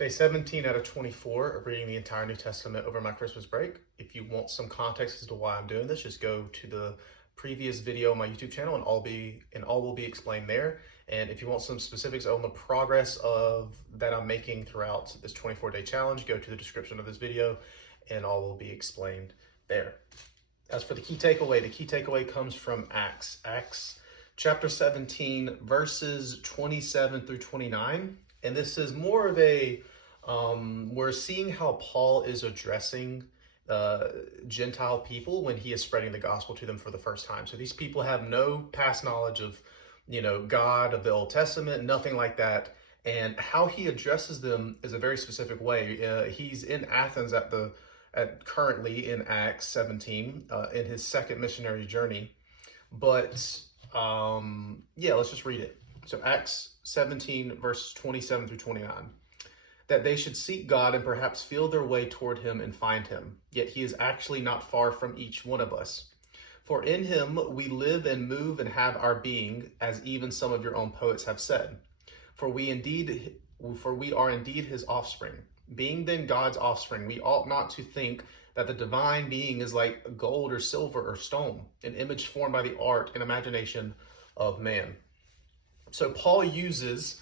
Day 17 out of 24 of reading the entire New Testament over my Christmas break. If you want some context as to why I'm doing this, just go to the previous video on my YouTube channel and all will be explained there. And if you want some specifics on the progress of that I'm making throughout this 24-day challenge, go to the description of this video and all will be explained there. As for the key takeaway comes from Acts chapter 17, verses 27 through 29. And this is more of a, we're seeing how Paul is addressing Gentile people when he is spreading the gospel to them for the first time. So these people have no past knowledge of, God, of the Old Testament, nothing like that. And how he addresses them is a very specific way. He's in Athens currently in Acts 17 in his second missionary journey. But let's just read it. So Acts 17, verses 27 through 29. That they should seek God and perhaps feel their way toward him and find him. Yet he is actually not far from each one of us. For in him we live and move and have our being, as even some of your own poets have said. For we are indeed his offspring. Being then God's offspring, we ought not to think that the divine being is like gold or silver or stone, an image formed by the art and imagination of man. So Paul uses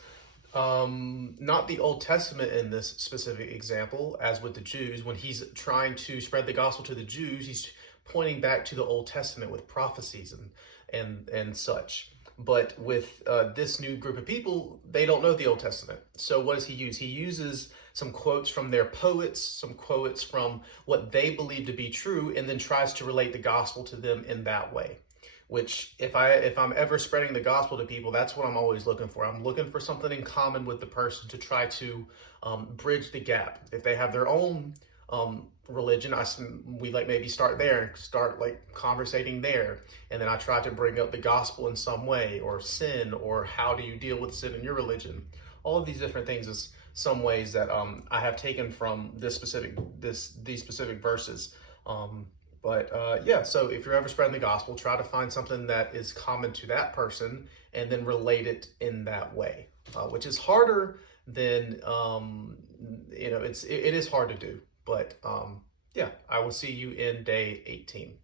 not the Old Testament in this specific example, as with the Jews. When he's trying to spread the gospel to the Jews, he's pointing back to the Old Testament with prophecies and such. But with this new group of people, they don't know the Old Testament. So what does he use? He uses some quotes from their poets, some quotes from what they believe to be true, and then tries to relate the gospel to them in that way. Which, if I'm ever spreading the gospel to people, that's what I'm always looking for. I'm looking for something in common with the person to try to bridge the gap. If they have their own religion, we maybe start there and start conversating there, and then I try to bring up the gospel in some way, or sin, or how do you deal with sin in your religion. All of these different things is some ways that I have taken from these specific verses. So if you're ever spreading the gospel, try to find something that is common to that person and then relate it in that way, which is harder than, it is hard to do. But I will see you in day 18.